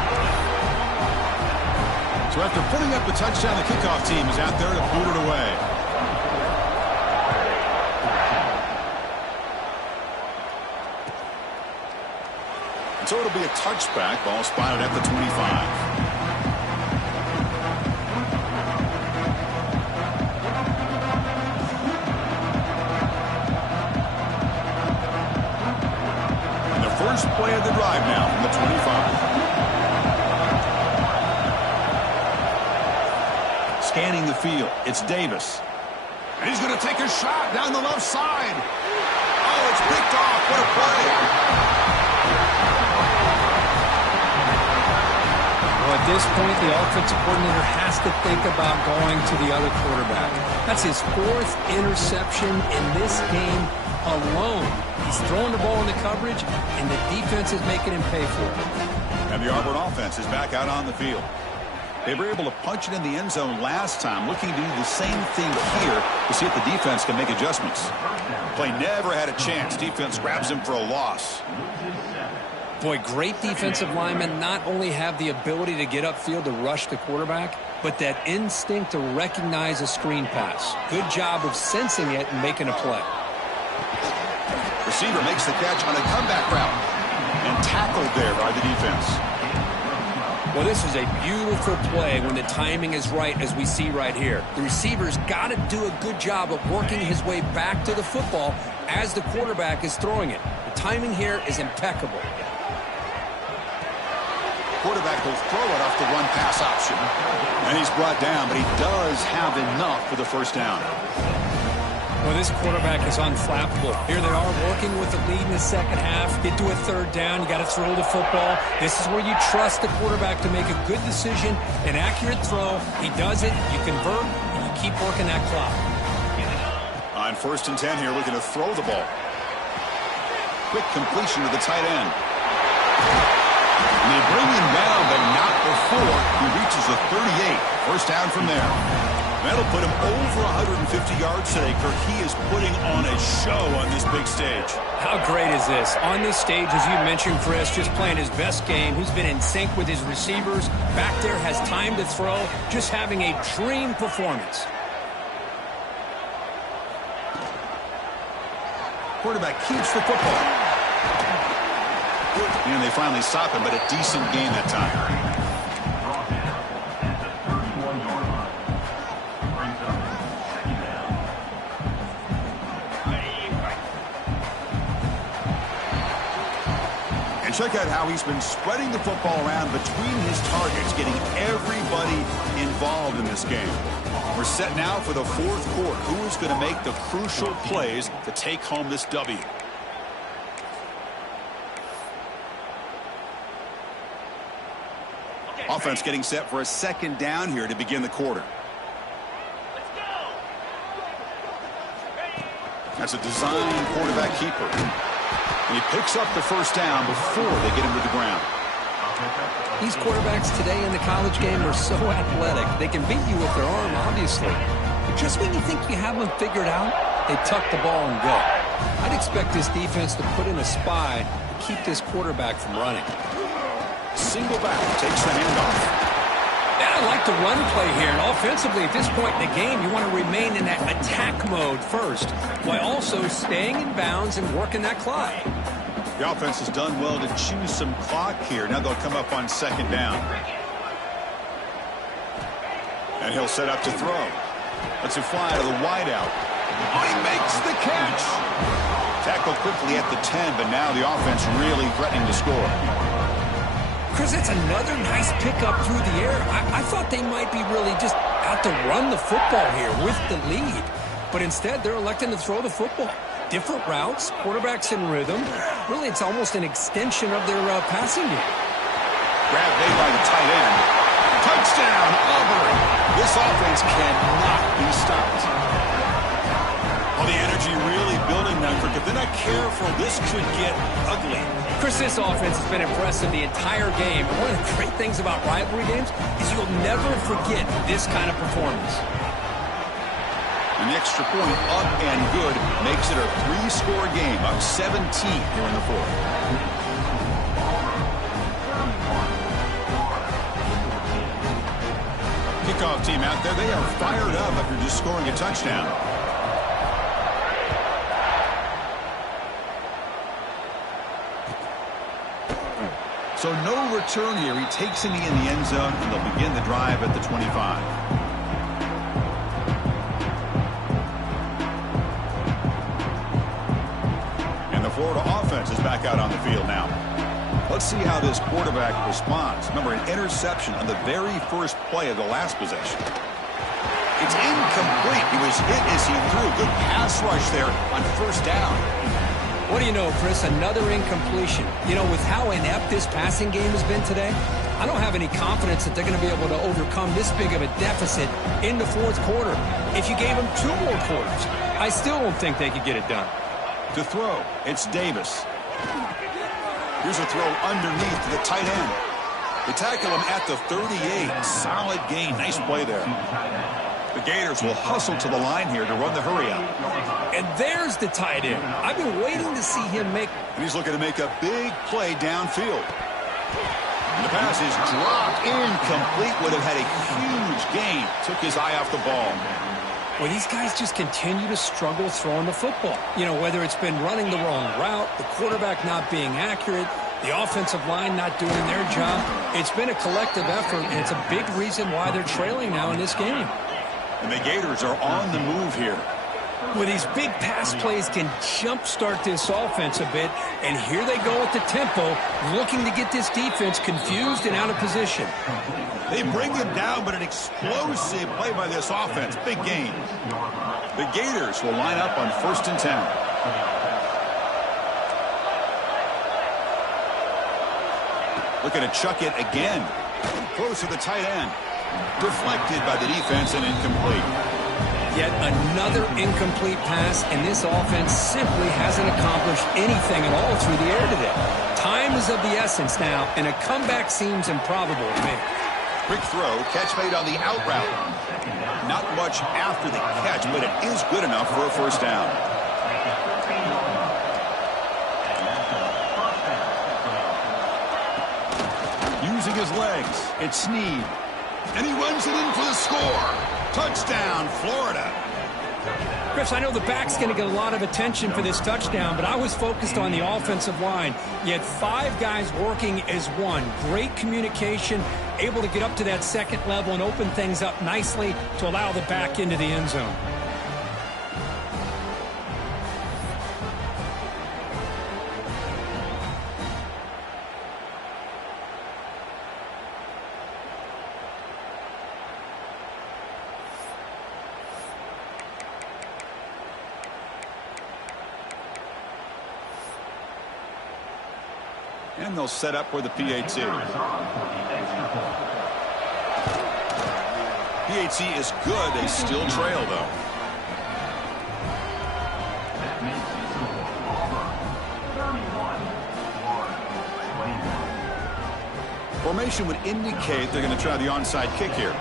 So after putting up the touchdown, the kickoff team is out there to boot it away. And so it'll be a touchback. Ball spotted at the 25. first play of the drive now from the 25. Scanning the field, it's Davis. And he's going to take a shot down the left side. Oh, it's picked off. What a play. Well, at this point, the offensive coordinator has to think about going to the other quarterback. That's his 4th interception in this game alone. He's throwing the ball into coverage, and the defense is making him pay for it. And the Auburn offense is back out on the field. They were able to punch it in the end zone last time, looking to do the same thing here to see if the defense can make adjustments. Play never had a chance. Defense grabs him for a loss. Boy, great defensive linemen not only have the ability to get upfield to rush the quarterback, but that instinct to recognize a screen pass. Good job of sensing it and making a play. Receiver makes the catch on a comeback route and tackled there by the defense. Well, this is a beautiful play when the timing is right, as we see right here. The receiver's got to do a good job of working his way back to the football as the quarterback is throwing it. The timing here is impeccable. Quarterback will throw it off the run-pass option. And he's brought down, but he does have enough for the first down. Well, this quarterback is unflappable. Here they are working with the lead in the second half. Get to a third down. You got to throw the football. This is where you trust the quarterback to make a good decision, an accurate throw. He does it. You convert, and you keep working that clock. On 1st and 10 here, looking to throw the ball. Quick completion to the tight end. And they bring him down, but not before he reaches the 38. First down from there. That'll put him over 150 yards today, Kirk. He is putting on a show on this big stage. How great is this? On this stage, as you mentioned, Chris, just playing his best game. He's been in sync with his receivers. Back there, has time to throw. Just having a dream performance. Quarterback keeps the football. And they finally stop him, but a decent gain that time. And check out how he's been spreading the football around between his targets, getting everybody involved in this game. We're set now for the 4th quarter. Who is going to make the crucial plays to take home this W? Offense getting set for a second down here to begin the quarter. That's a design quarterback keeper. And he picks up the first down before they get him to the ground. These quarterbacks today in the college game are so athletic. They can beat you with their arm, obviously. But just when you think you have them figured out, they tuck the ball and go. I'd expect this defense to put in a spy to keep this quarterback from running. Single back takes the handoff. And I like the run play here. And offensively, at this point in the game, you want to remain in that attack mode first, while also staying in bounds and working that clock. The offense has done well to choose some clock here. Now they'll come up on second down. And he'll set up to throw. Let's it fly to the wideout. Oh, he makes the catch. Tackled quickly at the 10, but now the offense really threatening to score. Chris, that's another nice pickup through the air. I thought they might be really just out to run the football here with the lead. But instead, they're electing to throw the football. Different routes, quarterbacks in rhythm. Really, it's almost an extension of their passing game. Grab made by the tight end. Touchdown, Auburn. This offense cannot be stopped. Well, the energy really building now, Kirk. If they're not careful, this could get ugly. Chris, this offense has been impressive the entire game. One of the great things about rivalry games is you'll never forget this kind of performance. An extra point up and good makes it a 3-score game, up 17 here in the 4th. Kickoff team out there, they are fired up after just scoring a touchdown. So no return here. He takes it in the end zone, and they'll begin the drive at the 25. And the Florida offense is back out on the field now. Let's see how this quarterback responds. Remember, an interception on the very first play of the last possession. It's incomplete. He was hit as he threw. Good pass rush there on first down. What do you know, Chris? Another incompletion. You know, with how inept this passing game has been today, I don't have any confidence that they're going to be able to overcome this big of a deficit in the fourth quarter. If you gave them 2 more quarters, I still don't think they could get it done. To throw, it's Davis. Here's a throw underneath to the tight end. They tackle him at the 38. Solid gain. Nice play there. The Gators will hustle to the line here to run the hurry out. And there's the tight end. I've been waiting to see him make... And he's looking to make a big play downfield. And the pass is dropped incomplete. Would have had a huge gain. Took his eye off the ball. Well, these guys just continue to struggle throwing the football. You know, whether it's been running the wrong route, the quarterback not being accurate, the offensive line not doing their job. It's been a collective effort, and it's a big reason why they're trailing now in this game. And the Gators are on the move here. Well, these big pass plays can jumpstart this offense a bit, and here they go at the tempo, looking to get this defense confused and out of position. They bring him down, but an explosive play by this offense. Big gain. The Gators will line up on 1st and 10. Looking to chuck it again. Close to the tight end. Deflected by the defense and incomplete. Yet another incomplete pass, and this offense simply hasn't accomplished anything at all through the air today. Time is of the essence now, and a comeback seems improbable to me. Quick throw, catch made on the out route. Not much after the catch, but it is good enough for a first down. Using his legs, it's Snead. And he runs it in for the score. Touchdown, Florida. Chris, I know the back's going to get a lot of attention for this touchdown, but I was focused on the offensive line. You had 5 guys working as one. Great communication, able to get up to that second level and open things up nicely to allow the back into the end zone. And they'll set up for the PAT. PAT is good. They still trail, though. Formation would indicate they're going to try the onside kick here.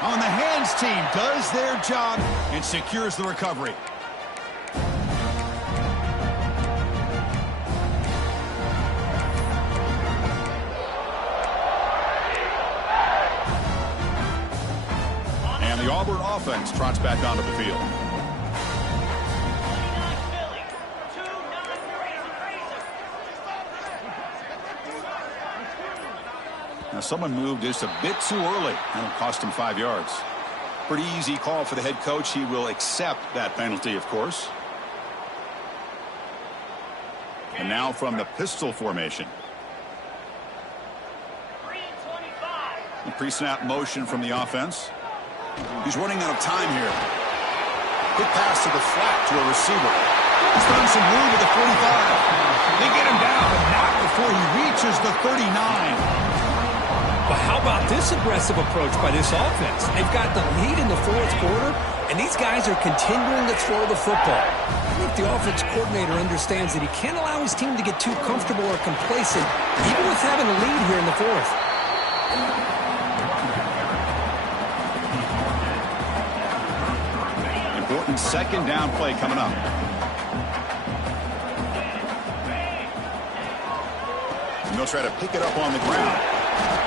On the hands team does their job and secures the recovery. And the Auburn offense trots back onto the field. Now someone moved just a bit too early, and it cost him 5 yards. Pretty easy call for the head coach. He will accept that penalty, of course. And now from the pistol formation. The pre-snap motion from the offense. He's running out of time here. Quick pass to the flat to a receiver. He's found some room at the 45. They get him down, but not before he reaches the 39. But how about this aggressive approach by this offense? They've got the lead in the fourth quarter, and these guys are continuing to throw the football. I think the offense coordinator understands that he can't allow his team to get too comfortable or complacent, even with having a lead here in the fourth. Important second down play coming up. And they'll try to pick it up on the ground.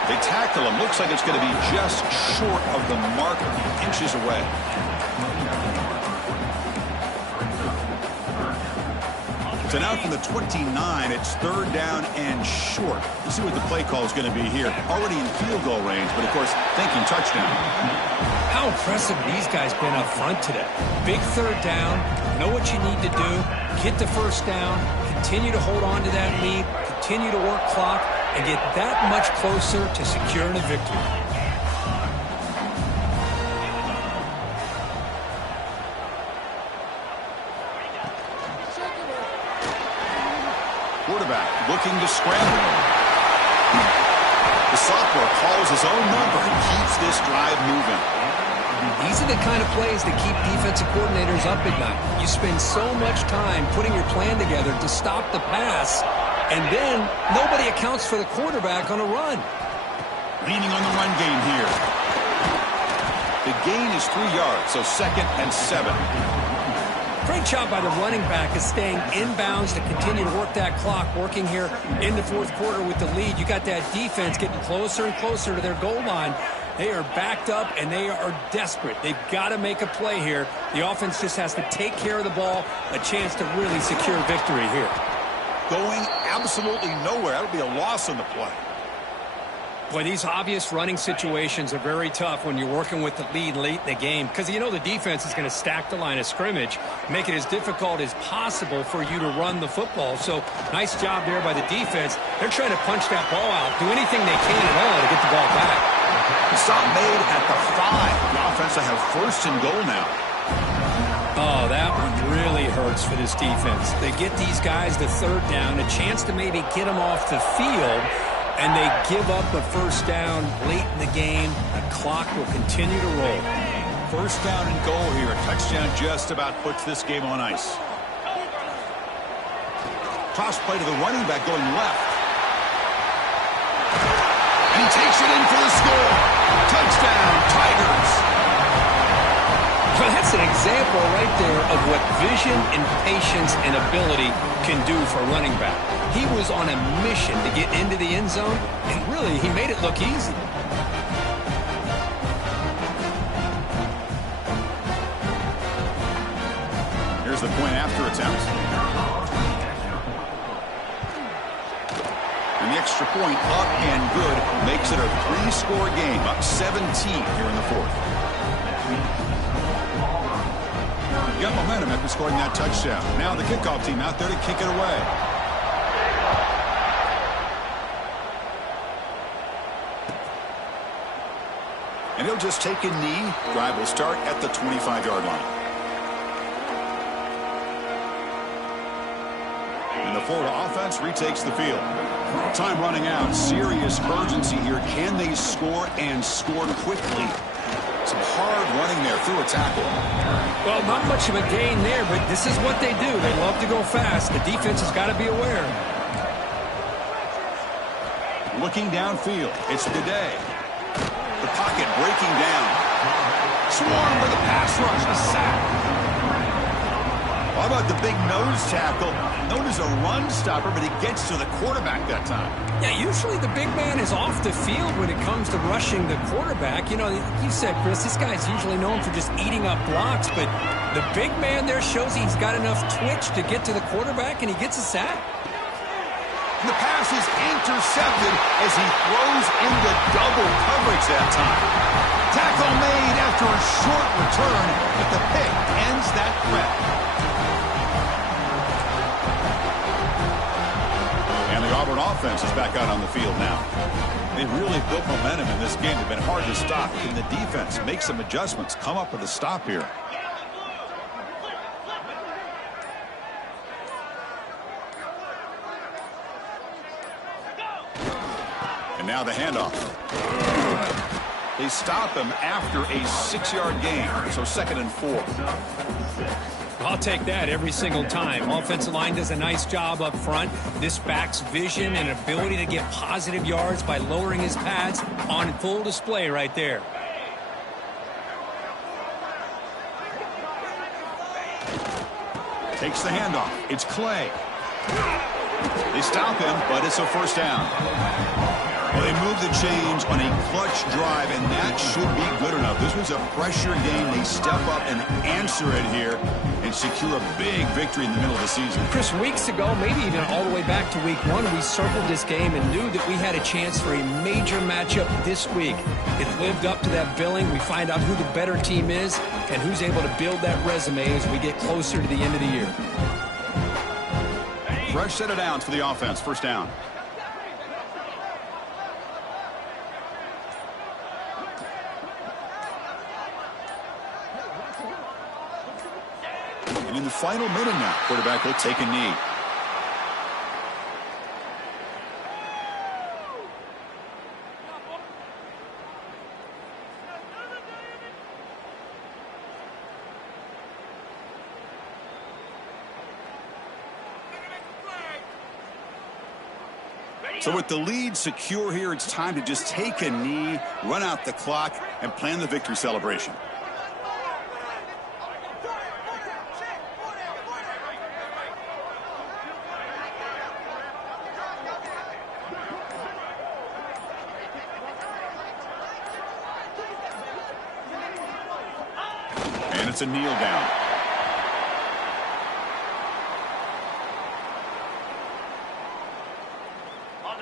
They tackle him. Looks like it's going to be just short of the marker, inches away. So now from the 29, it's third down and short. Let's see what the play call is going to be here. Already in field goal range, but of course, thinking touchdown. How impressive these guys been up front today. Big third down, know what you need to do, get the first down, continue to hold on to that lead, continue to work clock, and get that much closer to securing a victory. Quarterback looking to scramble. The sophomore calls his own number and keeps this drive moving. These are the kind of plays that keep defensive coordinators up at night. You spend so much time putting your plan together to stop the pass, and then nobody accounts for the quarterback on a run. Leaning on the run game here. The gain is 3 yards, so 2nd and 7. Great job by the running back of staying inbounds to continue to work that clock, working here in the fourth quarter with the lead. You got that defense getting closer and closer to their goal line. They are backed up, and they are desperate. They've got to make a play here. The offense just has to take care of the ball, a chance to really secure victory here. Going absolutely nowhere. That'll be a loss on the play. Boy, these obvious running situations are very tough when you're working with the lead late in the game, because you know the defense is going to stack the line of scrimmage, make it as difficult as possible for you to run the football. So nice job there by the defense. They're trying to punch that ball out, do anything they can at all to get the ball back. Stop made at the 5. The offense will have 1st and goal now. Oh, that one really hurts for this defense. They get these guys the third down, a chance to maybe get them off the field, and they give up a first down late in the game. The clock will continue to roll. 1st down and goal here. A touchdown just about puts this game on ice. Toss play to the running back going left. And he takes it in for the score. Touchdown, Tigers. Well, that's an example right there of what vision and patience and ability can do for a running back. He was on a mission to get into the end zone, and really, he made it look easy. Here's the point after attempt. And the extra point up and good makes it a 3-score game, up 17 here in the 4th. Got momentum after scoring that touchdown. Now the kickoff team out there to kick it away. And he'll just take a knee. Drive will start at the 25-yard line. And the Florida offense retakes the field. Time running out. Serious urgency here. Can they score and score quickly? Some hard running there through a tackle. Well, not much of a gain there, but this is what they do. They love to go fast. The defense has got to be aware. Looking downfield. It's Bidet. The pocket breaking down. Swarm with a pass rush. A sack. How about the big nose tackle? Known as a run stopper, but he gets to the quarterback that time. Yeah, usually the big man is off the field when it comes to rushing the quarterback. You know, you said, Chris, this guy's usually known for just eating up blocks, but the big man there shows he's got enough twitch to get to the quarterback, and he gets a sack. And the pass is intercepted as he throws into double coverage that time. Tackle made after a short return, but the pick ends that threat. And the Auburn offense is back out on the field now. They've really built momentum in this game. They've been hard to stop. Can the defense make some adjustments, come up with a stop here? And now the handoff. They stop him after a 6-yard gain, so 2nd and 4. I'll take that every single time. Offensive line does a nice job up front. This back's vision and ability to get positive yards by lowering his pads on full display right there. Takes the handoff. It's Clay. They stop him, but it's a 1st down. Well, they moved the chains on a clutch drive, and that should be good enough. This was a pressure game. They step up and answer it here and secure a big victory in the middle of the season. Chris, weeks ago, maybe even all the way back to week 1, we circled this game and knew that we had a chance for a major matchup this week. It lived up to that billing. We find out who the better team is and who's able to build that resume as we get closer to the end of the year. Fresh set of downs for the offense. First down. And in the final minute now, quarterback will take a knee. So with the lead secure here, it's time to just take a knee, run out the clock, and plan the victory celebration. And it's a kneel down.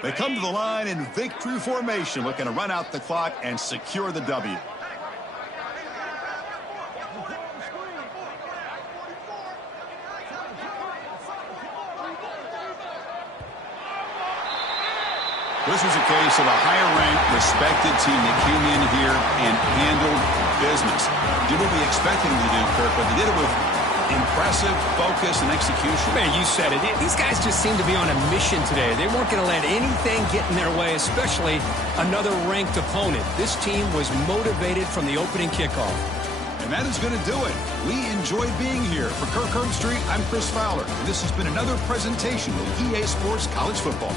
They come to the line in victory formation, looking to run out the clock and secure the W. This was a case of a higher-ranked, respected team that came in here and handled business. Did what we expected them to do, Kirk, but they did it with impressive focus and execution. Man, you said it. These guys just seem to be on a mission today. They weren't going to let anything get in their way, especially another ranked opponent. This team was motivated from the opening kickoff. And that is going to do it. We enjoyed being here. For Kirk Herbstreit, I'm Chris Fowler, and this has been another presentation of EA Sports College Football.